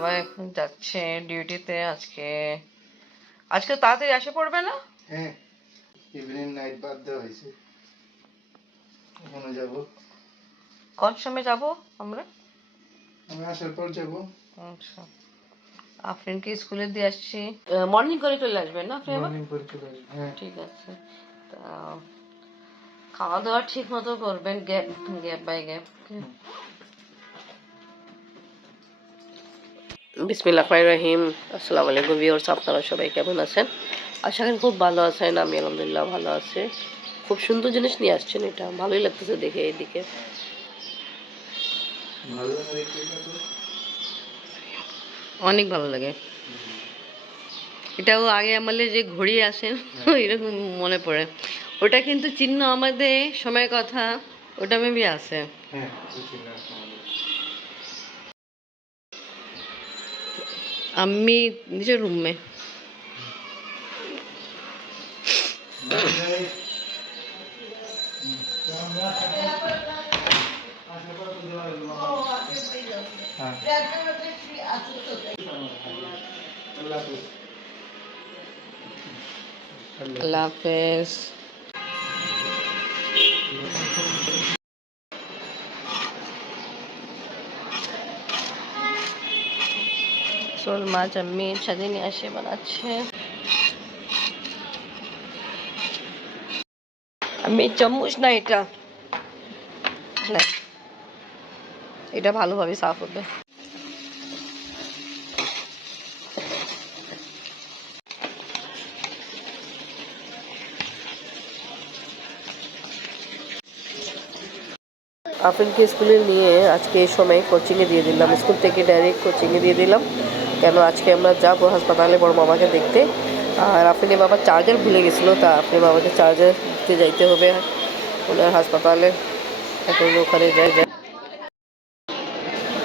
বাবা এখন যাচ্ছে ডিউটিতে আজকে। আজকে তাড়াতাড়ি আসে পড়বে না? হ্যাঁ ইভিনিং নাইট বাদ দেওয়া হয়েছে। ওখানে যাব। কোন সময় যাব আমরা? আমি আসার পর যাব। আচ্ছা। আফরিনকে স্কুলে দিয়ে আসছি? মর্নিং করে চলে আসবেন না আপনি মর্নিং করে চলে হ্যাঁ। ঠিক আছে। তা খাওয়া দাওয়া ঠিক মতো করবেন গ্যাপ গ্যাপ বাই গ্যাপ বিসমিল্লাহ রহিম। আসসালামু আলাইকুম ভিউয়ার্স আপনারা সবাই কেমন আছেন? আশা করি খুব ভালো আছেন আমি আলহামদুলিল্লাহ ভালো আছি। খুব সুন্দর জিনিস নিয়ে আসছেন এটা ভালোই লাগতেছে দেখে এইদিকে অনেক ভালো লাগে। এটাও আগে আমলে যে ঘড়ি আসেন এরকম মনে পড়ে। ওটা কিন্তু চিহ্ন আমাদের সময় কথা ওটা মেবি আছে। হ্যাঁ বুঝছি না আমাদের। আমি নিজের শোল মাছ আমি ছাদে নিয়ে আসে, বানাচ্ছে। আমি চামচ না এটা? এটা ভালোভাবে সাফ হবে। আফিনকে স্কুলে নিয়ে আজকে এই সময় কোচিংয়ে দিয়ে দিলাম। স্কুল থেকে ডাইরেক্ট কোচিংয়ে দিয়ে দিলাম। কেন আজকে আমরা যাব হাসপাতালে বড় মামাকে দেখতে। আর আপনি বাবা চার্জার ভুলে গেছিল, তা আপনি বাবাকে চার্জার দিতে যাইতে হবে ওনার হাসপাতালে। এখন ওখানে যাই যাই।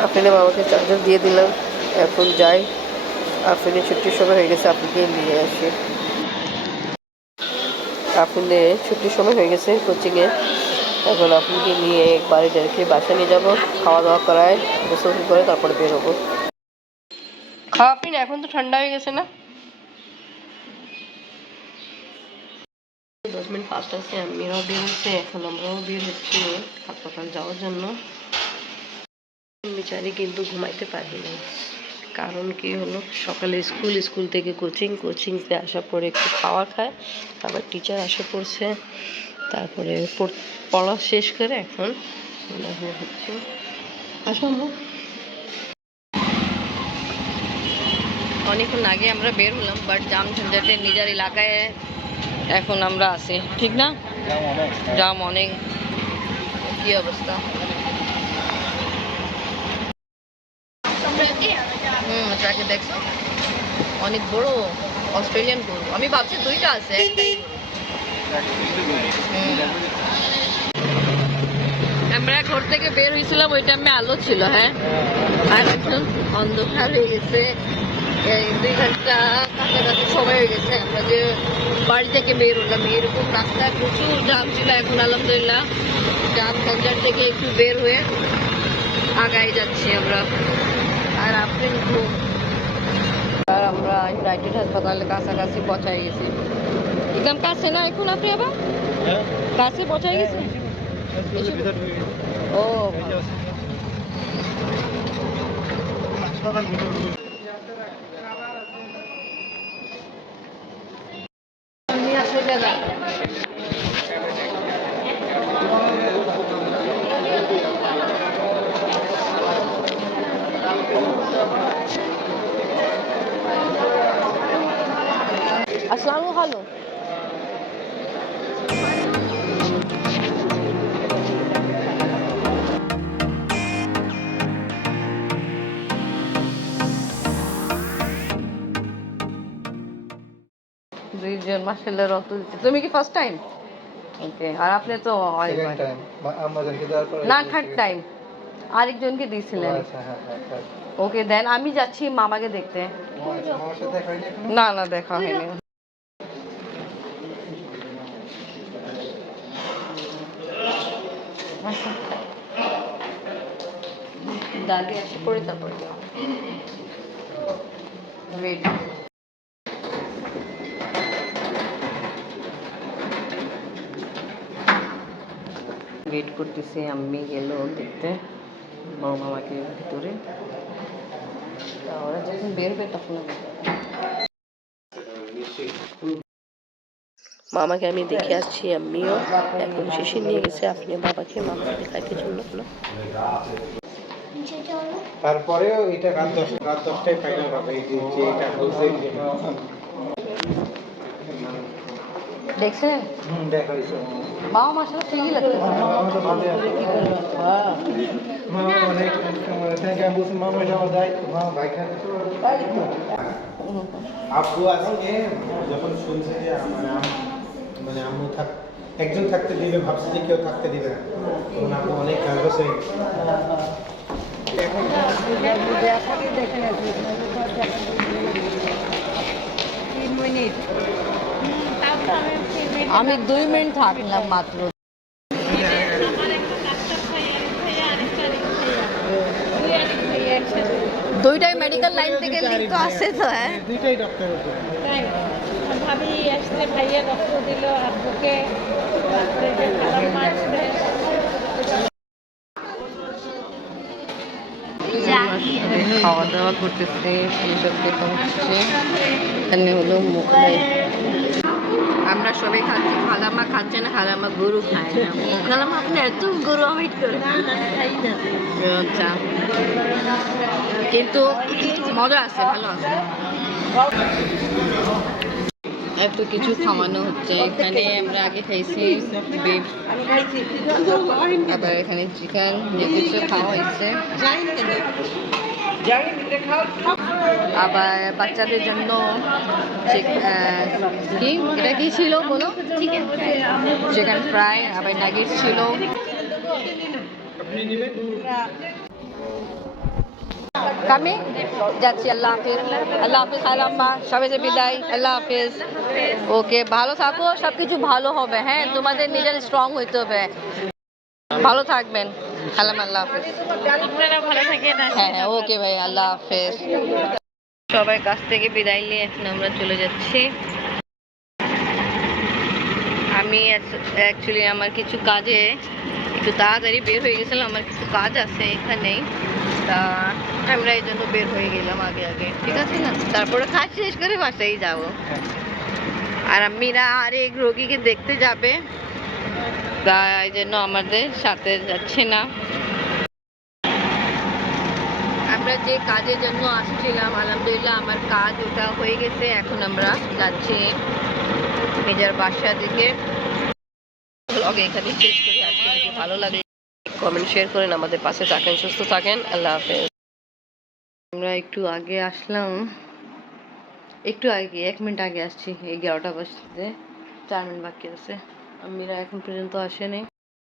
আফিনের বাবাকে চার্জার দিয়ে দিলাম, এখন যাই। আপনি ছুটির সময় হয়ে গেছে আপনাকে নিয়ে আসি। আফিনে ছুটির সময় হয়ে গেছে কোচিংয়ে, এখন আপনাকে নিয়ে বাড়িতে রেখে বাসা নিয়ে যাব, খাওয়া দাওয়া করায়, গোসল করে তারপরে বেরোবো। খাওয়া পিন, এখন তো ঠান্ডা হয়ে গেছে না? দশ মিনিট ফাস্ট আছে, আমিরাও বের হচ্ছে এখন আমরাও বের হচ্ছি। হাসপাতাল যাওয়ার জন্য। বিচারি কিন্তু ঘুমাইতে পারি না। কারণ কি হলো? সকালে স্কুল স্কুল থেকে কোচিং কোচিংতে আসার পরে একটু খাওয়া খায়, তারপর টিচার আসে পড়ছে, তারপরে পড়া শেষ করে এখন হচ্ছে আসো আমরা। অনেকক্ষণ আগে আমরা বের হলাম বাট জাম ঝঞ্ঝাটে নিজের এলাকায় এখন আমরা আছি। ঠিক না? জাম অনেক। কি অবস্থা? হুম, ট্রাকে দেখছ? অনেক বড় অস্ট্রেলিয়ান গরু। আমি ভাবছি দুইটা আছে, একটাই। আমরা ঘর থেকে বের হয়েছিলাম ওই টাইমে আলো ছিল হ্যাঁ? আর এখন অন্ধকার হয়ে গেছে। দুই ঘণ্টা কাছাকাছি সময় হয়ে গেছে। আমরা যে বাড়ি থেকে বের হলাম এরকম রাস্তায় প্রচুর জাম ছিল এখন আলহামদুলিল্লাহ। জাম ঝঞ্ঝাট থেকে একটু বের হয়ে আগাই যাচ্ছি আমরা। আর আপনি আর আমরা ইউনাইটেড হাসপাতালের কাছাকাছি পৌঁছাই গেছি। একদম কাছে না এখন আপনি আবার? হ্যাঁ। কাছে ভিতর ঢুকে গেছি। ও। এই যে দুইজন মাসাল্লাহ রক্ত দিচ্ছে তুমি কি ফার্স্ট টাইম ওকে আর আপনি তো না থার্ড টাইম আরেকজনকে দিয়েছিলেন আচ্ছা, হ্যাঁ, হ্যাঁ, হ্যাঁ। ওকে দেন আমি যাচ্ছি মামাকে দেখতে আচ্ছা? না না দেখা হয়নি। দাদি আসে পড়ে তারপরে যাও। ওয়েট ওয়েট করতেছি আম্মি গেল দেখতে বড় মামাকে ভিতরে। ওরা যখন বের হবে তখন আমি মামাকে আমি দেখে আসছি আম্মিও। এখন শিশির নিয়ে গেছে আপনি বাবাকে মামাকে দেখাইতে জন্য তারপরেও এটা রাত দশ রাত দশটায় ফাইনাল হবে এই যে যে এটা দায়িত্ব মামা ভাই খাতে তো আব্বু আজকে যখন শুনছে যে আমার মানে আম্মু থাক একজন থাকতে দিবে ভাবছে যে কেউ থাকতে দিবে না তখন আব্বু অনেক নার্ভাস হয়ে গেছে। আমি দুই মিনিট থাকলাম মাত্র দুইটাই মেডিকেল লাইন থেকে লিঙ্ক আছে তো হ্যাঁ দুইটাই ডক্টর উপরে তাই ভাবি আসলে ভাইয়া রক্ত দিল আর বুকে খারাপ আসবে খাওয়া দাওয়া করতেছে এইসব দেখে হচ্ছে এখানে হলো মুখলাই আমরা সবাই খাচ্ছি খালামা খাচ্ছে না খালামা গরু খায় না। খালামা আপনি এত গরু করেন। আচ্ছা। কিন্তু মজা আছে ভালো আছে। এত কিছু খাওয়ানো হচ্ছে এখানে আমরা আগে খাইছি বিফ আবার এখানে চিকেন যে কিছু খাওয়া হয়েছে। আবার বাচ্চাদের জন্য কি? এটা কি ছিল বলো? চিকেন ফ্রাই, আবার নাগেট ছিল। কামি, যাচ্ছি, আল্লাহ হাফিজ। আল্লাহ হাফিজ খালাম্মা সবাইকে বিদায়। আল্লাহ হাফিজ। ওকে, ভালো থাকো সব কিছু ভালো হবে হ্যাঁ? তোমাদের নিজের স্ট্রং হইতে হবে। ভালো থাকবেন। খালাম আল্লাহ হাফিজ। আপনারা ভালো থাকেন হ্যাঁ হ্যাঁ ওকে ভাই আল্লাহ হাফেজ। সবাই কাছ থেকে বিদায় নিয়ে এখন আমরা চলে যাচ্ছি। আমি অ্যাকচুয়ালি আমার কিছু কাজে একটু তাড়াতাড়ি বের হয়ে গেছিলাম আমার কিছু কাজ আছে এখানেই। তা আমরা এই জন্য বের হয়ে গেলাম আগে আগে ঠিক আছে না? তারপরে কাজ শেষ করে বাসায় যাব। আর আম্মিরা আরেক রোগীকে দেখতে যাবে। তা এই জন্য আমাদের সাথে যাচ্ছে না। আমরা যে কাজের জন্য আসছিলাম, আলহামদুলিল্লাহ আমার কাজ ওটা হয়ে গেছে, এখন আমরা যাচ্ছি নিজের বাসা দিকে। এখানে শেষ করি আজকে ভালো লাগে কমেন্ট শেয়ার করেন, আমাদের পাশে থাকেন, সুস্থ থাকেন, আল্লাহ হাফেজ। আমরা একটু আগে আসলাম, একটু আগে, এক মিনিট আগে আসছি এগারোটা বাজতে, চার মিনিট বাকি আছে। আমিরা এখন পর্যন্ত আসেনি।